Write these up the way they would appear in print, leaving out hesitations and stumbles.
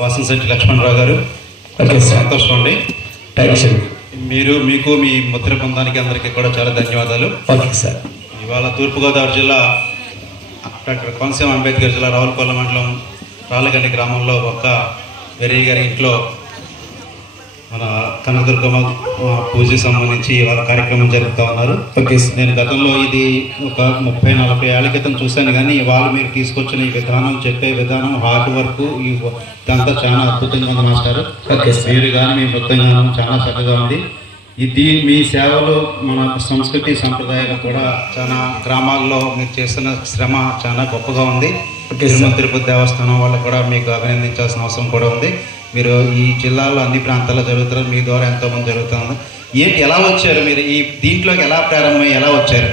వాసంశెట్టి లక్ష్మణరావు గారు. Okay sir, సంతోషం అండి. మీకు మీ ముద్ర బృందానికి అందరికీ కూడా చాలా ధన్యవాదాలు. Okay sir. ఇవాళ తూర్పుగోదావరి జిల్లా డాక్టర్ కోనసీమ అంబేద్కర్ జిల్లా రావులపల్లి మండలం రాళ్ళగండి గ్రామంలో ఒక వెరయ్య గారి ఇంట్లో మన కనకదుర్గమ్మ పూజకి సంబంధించి వాళ్ళ కార్యక్రమం జరుపుతూ ఉన్నారు. Okay sir. నేను గతంలో ఇది ఒక 30-40 ఏళ్ల క్రితం చూశాను, కానీ వాళ్ళు మీరు తీసుకొచ్చిన ఈ విధానం, చెప్పే విధానం, హార్డ్ వర్క్, ఇదంతా చాలా అద్భుతంగా ఉంది మాస్టర్. Okay sir. మీరు కానీ మీ బృందం చాలా చక్కగా ఉంది. ఇది మీ సేవలు మన సంస్కృతి సంప్రదాయాలు కూడా చాలా గ్రామాల్లో మీరు చేస్తున్న శ్రమ చాలా గొప్పగా ఉంది. తిరుపతి దేవస్థానం వాళ్ళు కూడా మీకు అభినందించాల్సిన అవసరం కూడా ఉంది. మీరు ఈ జిల్లాలో అన్ని ప్రాంతాల్లో జరుగుతున్నారు, మీ ద్వారా ఎంతోమంది జరుగుతుంది. ఏంటి, ఎలా వచ్చారు మీరు ఈ దీంట్లోకి, ఎలా ప్రారంభమై ఎలా వచ్చారు?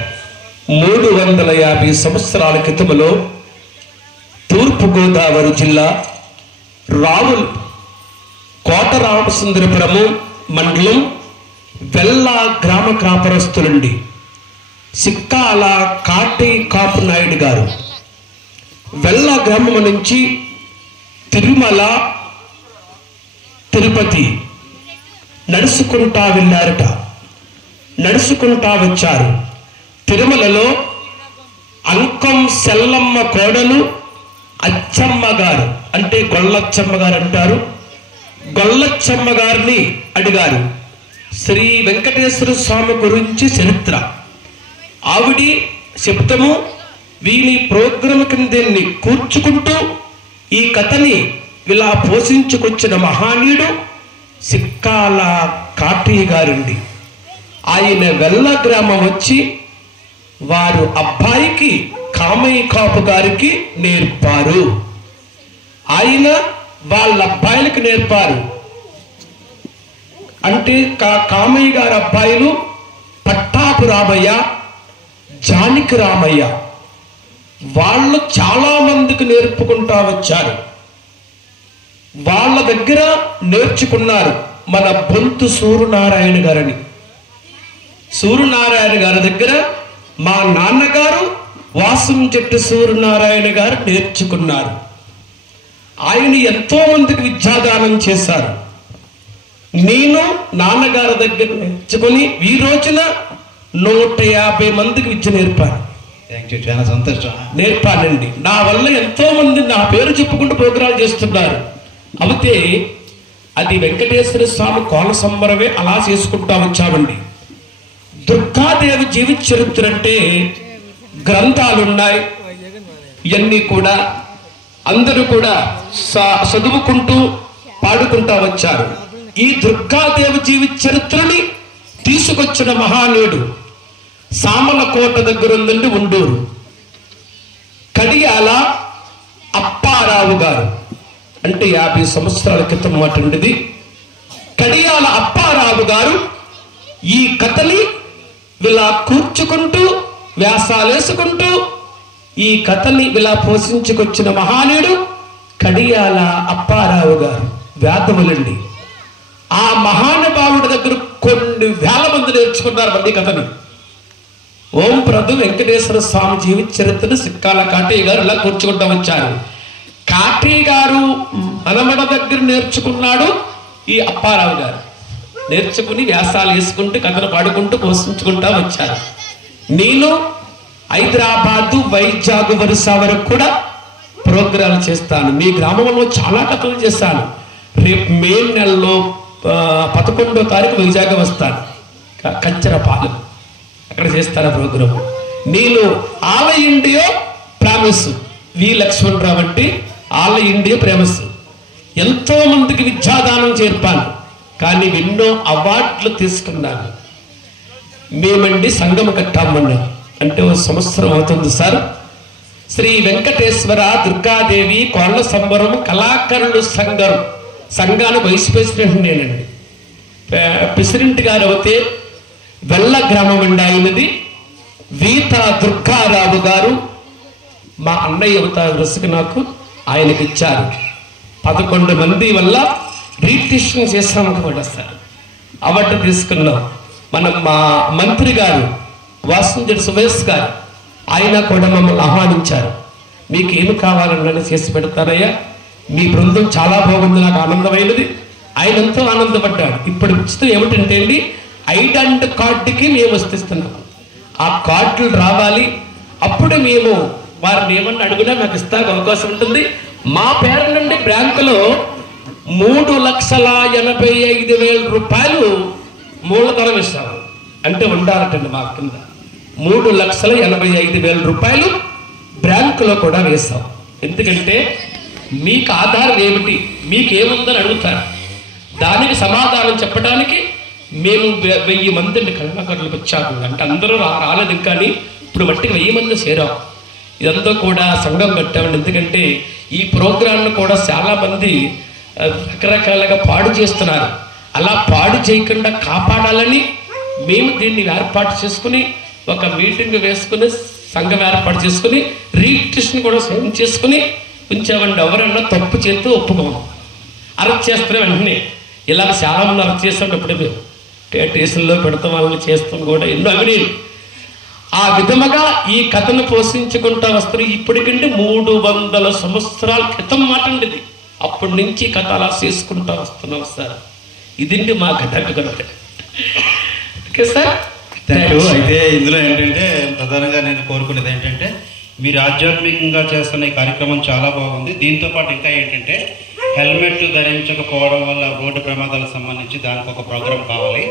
350 సంవత్సరాల క్రితంలో తూర్పుగోదావరి జిల్లా కోట రామచంద్రపురము మండలం వెల్ల గ్రామ కాపురస్తులండి సిక్కాల కాటి కాపు నాయుడు గారు వెల్ల గ్రామం నుంచి తిరుమల తిరుపతి నడుచుకుంటా వెళ్ళారట. నడుచుకుంటా వచ్చారు. తిరుమలలో అంకం సెల్లమ్మ కోడలు అచ్చమ్మ గారు, అంటే గొల్లచ్చమ్మ గారు అంటారు, గొల్లచ్చమ్మ గారిని అడిగారు శ్రీ వెంకటేశ్వర స్వామి గురించి చరిత్ర. ఆవిడి చెప్తాము. వీని ప్రోగ్రాం కింద కూర్చుకుంటూ ఈ కథని ఇలా పోషించుకొచ్చిన మహానీయుడు సిక్కాల కాటి గారండి. ఆయన వెల్ల గ్రామం వచ్చి వారు అబ్బాయికి కామయ్య కాపు గారికి నేర్పారు. ఆయన వాళ్ళ అబ్బాయిలకి నేర్పారు. అంటే కామయ్య గారి అబ్బాయిలు పట్టాపు రామయ్య, జానకి రామయ్య, వాళ్ళు చాలా మందికి నేర్పుకుంటా వచ్చారు. వాళ్ళ దగ్గర నేర్చుకున్నారు మన బొంతు సూర్యనారాయణ గారని. సూర్యనారాయణ గారి దగ్గర మా నాన్నగారు వాసంశెట్టి సూర్యనారాయణ గారు నేర్చుకున్నారు. ఆయన ఎంతో మందికి విద్యాదానం చేశారు. నేను నాన్నగారి దగ్గర నేర్చుకుని ఈ రోజున 150 మందికి విద్య నేర్పాను. చాలా సంతోషం. నేర్పానండి. నా వల్ల ఎంతో మంది నా పేరు చెప్పుకుంటూ ప్రోగ్రాం చేస్తున్నారు. అయితే అది వెంకటేశ్వర స్వామి కోన సంబరమే, అలా చేసుకుంటా వచ్చామండి. దుర్గాదేవి జీవిత చరిత్ర అంటే గ్రంథాలున్నాయి. ఇవన్నీ కూడా అందరూ కూడా చదువుకుంటూ పాడుకుంటా వచ్చారు. ఈ దుర్గాదేవి జీవిత చరిత్రని తీసుకొచ్చిన మహానీయుడు సామలకోట దగ్గర ఉందండి ఉండూరు, కడియాల అప్పారావు గారు. అంటే 50 సంవత్సరాల క్రితం మాటండిది. కడియాల అప్పారావు గారు ఈ కథని ఇలా కూర్చుకుంటూ వ్యాసాలేసుకుంటూ ఈ కథని ఇలా పోషించుకొచ్చిన మహానీయుడు కడియాల అప్పారావు గారు. వేదములండి. ఆ మహానుభావుడి దగ్గర కొన్ని వేల మంది నేర్చుకున్నారు మంది కథని. ఓం ప్రభు వెంకటేశ్వర స్వామి జీవిత చరిత్రను సిక్కాల కాటయ్య గారు ఇలా కూర్చుకుంటూ వచ్చారు. కాటయ్య గారు మనమడ దగ్గర నేర్చుకున్నాడు. ఈ అప్పారావు గారు నేర్చుకుని వ్యాసాలు వేసుకుంటూ కథను పాడుకుంటూ పోషించుకుంటా వచ్చారు. నేను హైదరాబాదు, వైజాగ్, వరుస వరకు కూడా ప్రోగ్రాలు చేస్తాను. మీ గ్రామంలో చాలా కథలు చేస్తాను. రేపు మే నెలలో 11వ తారీఖు వైజాగ్ వస్తాను. కంచరపాలెం అక్కడ చేస్తాను ప్రోగ్రాము. నేను ఆల్ ఇండియా ప్రామిస్ వి లక్ష్మణరావు అంటే ఆల్ ఇండియా ప్రేమస్ ఎంతో మందికి విద్యాదానం చేర్పాను. కానీ ఎన్నో అవార్డులు తీసుకున్నాను. మేమండి సంఘం కట్టామన్నా అంటే 1 సంవత్సరం అవుతుంది సార్. శ్రీ వెంకటేశ్వర దుర్గాదేవి కోళ్ళ సంబరం కళాకారులు సంఘానికి వైస్ ప్రెసిడెంట్ నేనండి. ప్రెసిడెంట్ గారు అయితే వెల్ల గ్రామం అండి ఆయనది. వీత దుర్గారావు గారు మా అన్నయ్య అవుతారు రసిక, నాకు ఆయనకి ఇచ్చారు. 11 మంది వల్ల రీటిషన్ చేస్తామని కూడా సార్ అవార్డు తీసుకున్నాం. మా మంత్రి గారు వాసంశెట్టి సుమేష్ గారు ఆయన కూడా మమ్మల్ని ఆహ్వానించారు. మీకు ఏమి కావాలన్నా చేసి పెడతారయ్యా, మీ బృందం చాలా బాగుంది, నాకు ఆనందమైనది. ఆయన ఎంతో ఆనందపడ్డాడు. ఇప్పుడు ఉచితం ఏమిటంటే అండి, ఐడెంటి కార్డుకి మేము వస్తున్నాం. ఆ కార్డులు రావాలి, అప్పుడు మేము వారిని ఏమన్నా అడుగునా నాకు ఇస్తానికి అవకాశం ఉంటుంది. మా పేరు నుండి బ్యాంకులో 3,85,000 రూపాయలు మూలధనం ఇస్తాము. అంటే ఉండాలటండి మా కింద 3,85,000 రూపాయలు బ్యాంకులో కూడా వేస్తాం. ఎందుకంటే మీకు ఆధారం ఏమిటి, మీకేముందని అడుగుతారు. దానికి సమాధానం చెప్పడానికి మేము 1000 మందిని కళాకారులు వచ్చాము. అంటే అందరూ రాలేదు కానీ ఇప్పుడు మట్టికి 1000 మంది చేరాం. ఇదంతా కూడా సంఘం కట్టామండి. ఎందుకంటే ఈ ప్రోగ్రాంను కూడా చాలామంది రకరకాలుగా పాడు చేస్తున్నారు. అలా పాడు చేయకుండా కాపాడాలని మేము దీన్ని ఏర్పాటు చేసుకుని ఒక మీటింగ్ వేసుకుని సంఘం ఏర్పాటు చేసుకుని రిజిస్ట్రేషన్ కూడా సైన్ చేసుకుని ఉంచామండి. ఎవరన్నా తప్పు చేస్తూ ఒప్పుకోము, అరెస్ట్ చేస్తున్నా వెంటనే. ఇలా చాలా మంది అరెస్ట్ చేస్తున్నప్పుడు మేము స్టేషన్లో పెడతాం, వాళ్ళని చేస్తాం కూడా ఎన్నో అవినీతి. ఆ విధముగా ఈ కథను పోషించుకుంటా వస్తారు. ఇప్పటికంటే 300 సంవత్సరాల క్రితం మాట అండి ఇది. అప్పటి నుంచి కథ అలా చేసుకుంటా వస్తున్నాం సార్. ఇదండి మా కథకు కనుక. Okay sir, thank you. అయితే ఇందులో ఏంటంటే ప్రధానంగా నేను కోరుకునేది ఏంటంటే మీరు ఆధ్యాత్మికంగా చేస్తున్న ఈ కార్యక్రమం చాలా బాగుంది. దీంతో పాటు ఇంకా ఏంటంటే హెల్మెట్ ధరించకపోవడం వల్ల రోడ్డు ప్రమాదాలకు సంబంధించి దానికి ఒక ప్రోగ్రాం కావాలి.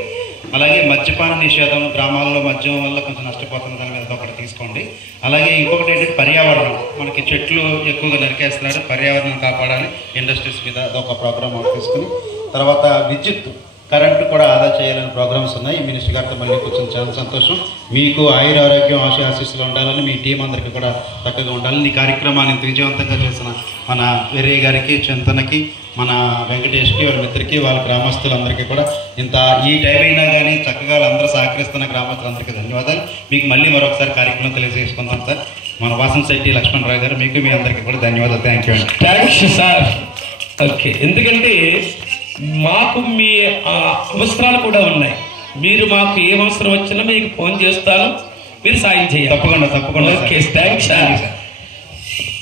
అలాగే మద్యపాన నిషేధం, గ్రామాల్లో మద్యం వల్ల కొంచెం నష్టపోతున్న దాని మీద ఒకటి తీసుకోండి. అలాగే ఇంకొకటి ఏంటంటే పర్యావరణం, మనకి చెట్లు ఎక్కువగా నరికేస్తున్నారు, పర్యావరణం కాపాడాలి, ఇండస్ట్రీస్ మీద అదొక ప్రోగ్రామ్ ఒకటి తీసుకుని, తర్వాత విద్యుత్ కరెంటు కూడా ఆదా చేయాలని ప్రోగ్రామ్స్ ఉన్నాయి. మినిస్టర్ గారితో మళ్ళీ కూర్చొని చాలా సంతోషం. మీకు ఆయుర ఆరోగ్యం ఆశీస్సులు ఉండాలని, మీ టీం అందరికీ కూడా చక్కగా ఉండాలని, ఈ కార్యక్రమాన్ని ఇంత విజయవంతంగా చేసిన మన వీరయ్య గారికి, చింతనకి, మన వెంకటేష్కి, వాళ్ళ మిత్రుకి, వాళ్ళ గ్రామస్తులందరికీ కూడా ఇంత ఈ టైం అయినా కానీ చక్కగా అందరూ సహకరిస్తున్న గ్రామస్తులందరికీ ధన్యవాదాలు. మీకు మళ్ళీ మరొకసారి కార్యక్రమం తెలియజేసుకుందాం సార్. మన వాసంశెట్టి లక్ష్మణరావు గారు, మీకు మీ అందరికీ కూడా ధన్యవాదాలు. థ్యాంక్ యూ అండి. Thanks sir. ఓకే, ఎందుకంటే మాకు మీ అవసరాలు కూడా ఉన్నాయి. మీరు మాకు ఏ అవసరం వచ్చినా మీకు ఫోన్ చేస్తాను, మీరు సాయం చేయాలి. తప్పకుండా. Okay, thanks sir.